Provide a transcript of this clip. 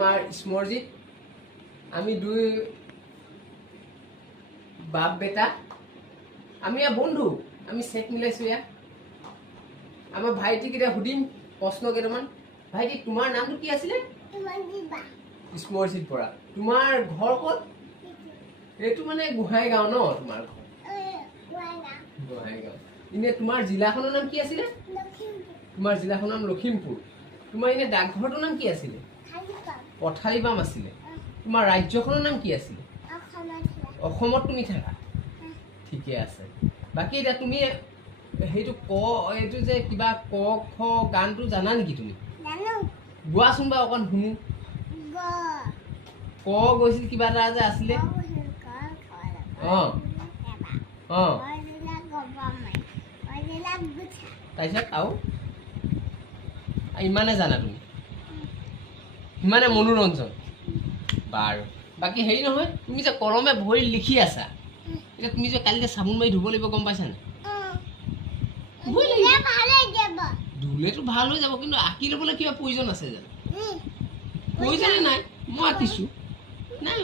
আমার স্মরজিৎ আমি দুই বাপ বেটা আমি বন্ধু আমি চেক মিলাইছো ইয়া আমার ভাইটিক এটা সুধিম প্ৰশ্ন কেইটামান ভাইটি তোমাৰ নামটো কি আছিলে স্মৰজিৎ বৰা তোমাৰ ঘৰ ক'ত এইটো মানে গোহাঁইগাঁও ন তোমাৰ ঘৰ গোহাঁইগাঁও ইনে তোমাৰ জিলাখনৰ নাম কি আছিলে তোমাৰ জিলাখনৰ নাম লখিমপুৰ তোমাৰ ইনে ডাকঘৰটোৰ নাম কি আছিলে পথালিবাম আছিলে তোমাৰ ৰাজ্যখনৰ নাম কি আছিলে অসমত তুমি থাকা ঠিকে আছে বাকি এটা তুমি হেইটো এইটো যে কিবা ক খ গানটো জানা নেকি তুমি জানো গোৱাচোন বা অকণ শুনো ক গৈছিল কিবা এটা যে আছিলে তাৰপিছত আৰু ইমানে জানা তুমি ইমানে মনোৰঞ্জন বাৰু বাকি হেৰি নহয় তুমি যে কলমে ভৰি লিখি আছা এতিয়া তুমি যে কালি যে চাবোন মাৰি ধুব লাগিব গম পাইছা না ধুলেতো ভাল হৈ যাব কিন্তু আঁকি ল'বলৈ কিবা প্ৰয়োজন আছে জানো প্ৰয়োজনে নাই মই আঁকিছো নাই